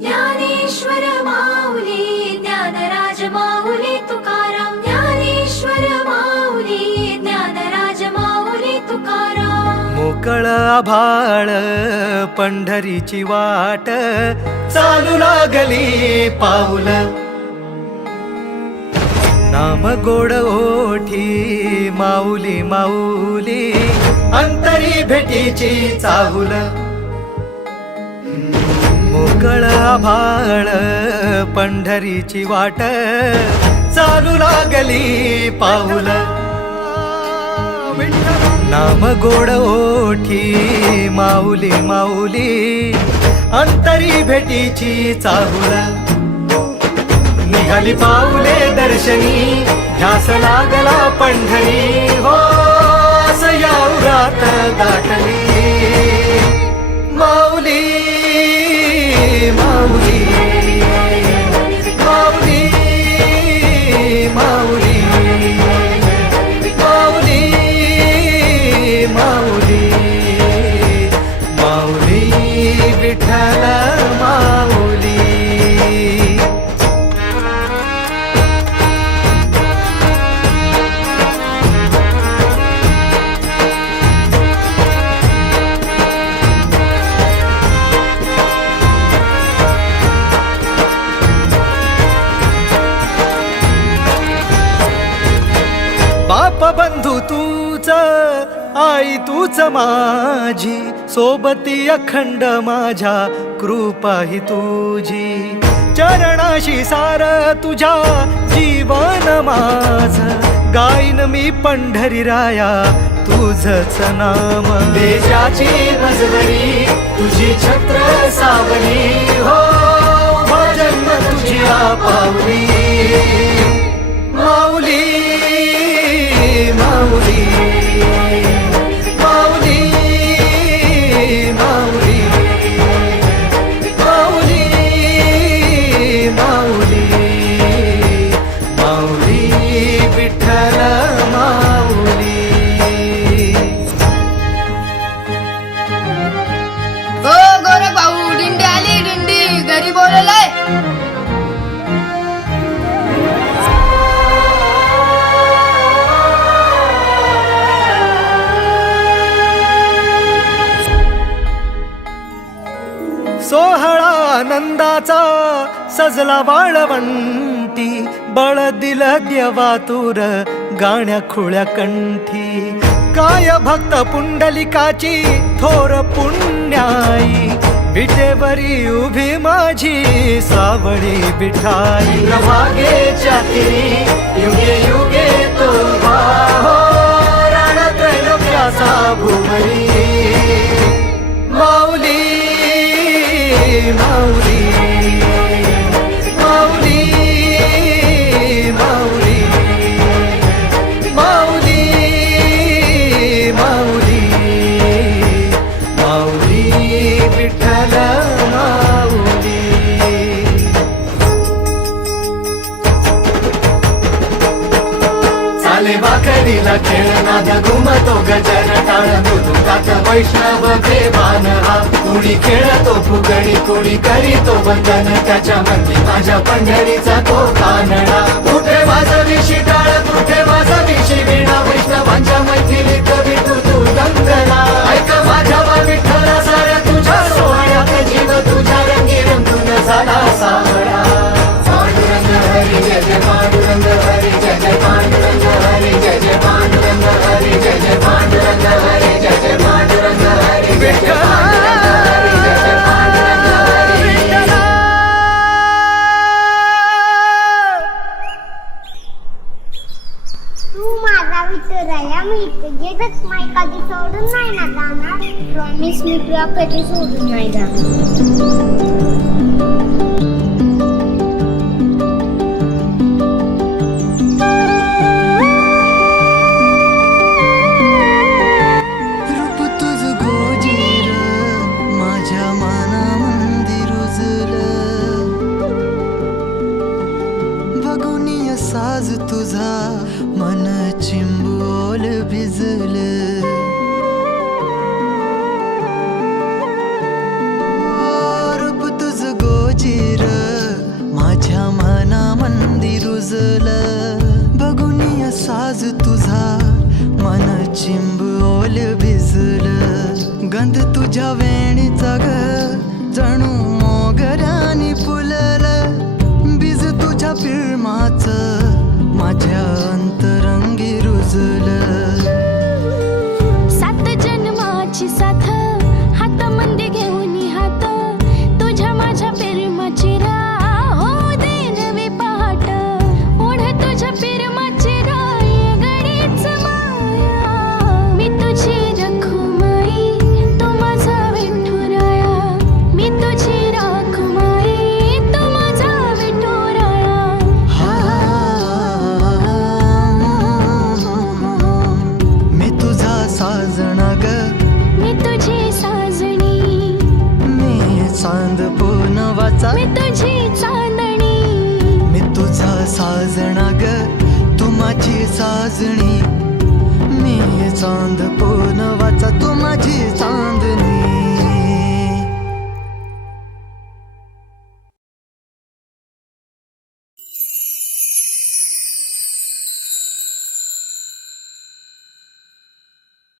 ज्ञानेश्वर माऊली ज्ञानराज माऊली तुकाराम ज्ञानेश्वर माऊली ज्ञानराज माऊली तुकाराम. मोकळ आभाळ पंढरीची वाट चालू लागली पाऊल. नाम गोड ओठी माऊली माऊली अंतरी भेटीची चाहुल. मोकळ आभाळ पंढरीची वाट चालू लागली पाऊल. नाम गोड ओठी माऊली माऊली अंतरी भेटीची चाहुल. निघाली पाऊले दर्शनी ध्यास लागला पंढरी. हो या उरात दाटली माऊली माऊली माऊली माऊली माऊली माऊली माऊली विठ्ठल माऊली. बाप बंधू तूच आई तूच माझी सोबती अखंड माझ्या कृपा ही तुझी. चरणाशी सार तुझ्या जीवन माझ गाईन मी पंढरी राया तुझच नाम. देशाची मजबरी तुझी छत्र सावली. हो जन्म तुझी पावली माऊली माऊली माऊली माऊली माऊली माऊली माऊली विठ्ठल माऊली. हो गोरे भाऊ दिंडी आली दिंडी घरी बोलवलंय. सोहळा आनंदाचा सजला वाळवंटी. बळ दिलं देवातूर गाण्या खुळ्या कंठी. काय भक्त पुंडलिकाची थोर पुण्याई. विटेवरी उभी माझी सावळी विठाई. भागेच्या तिरी युगे युगे तो हो राण त्रैलोक्याचा भुवरी माऊली माऊली माऊली माऊली माऊली माऊली माऊली विठ्ठल माऊली. चाले भाकरीला खेळ नाद घुमतो गजर टाळ मृदुंगात वैष्णव देवान हा. कुणी खेळतो फुगडी कुणी करीतो वंदन त्याच्या मंदी माझ्या पंढरीचा तो कानडा. कुठे वाजवी शिटाळ कुठे वाजवी शिवीणा वैष्णवांच्या मैथिलीत विठू तू गंगला. ऐक माझ्या विठ्ठला साऱ्या तुझ्या सोहळ्यात जीव तुझ्या रंगी रंगून झाला सावळा. पांडुरंग हरी जय जय पांडुरंग हरी जय जय पांडुरंग हरी जय जय पांडुरंग हरी जय जय पांडुरंग हरी जय जय पांडुरंग हरी जय जय पांडुरंग हरी जय जय पांडुरंग हरी. तू माझा विठुराया राया मी तुझेच माय कधी सोडून नाही ना जाणार. प्रॉमिस मी तुला कधी सोडून नाही जाणार. साज तुझा मन चिंबोल भिजल. रूप तुझ तुझ्या वेणीचा ग जणू मोगऱ्यानी फुललं बीज तुझ्या पिळमाच माझ्या अंतरंगी रुजलं. सात जन्माची साथ हात मंदी घेऊन हात तुझ्या माझ्या प्रेमाची राह हो दे नवी पहाट ओढ तुझ्या प्रेमाची राय गडीच माया. मी तुझी रखुमाई तू माझा विठुराया मी तुझी रखुमाई तू माझा विठुराया. मी तुझा साजना ग मी तुझी साजणी मी चांद पुनवाचा मी तुझी चांदणी. मी तुझा साजना ग तू माझी साजणी मी चांद पुनवाचा तू माझी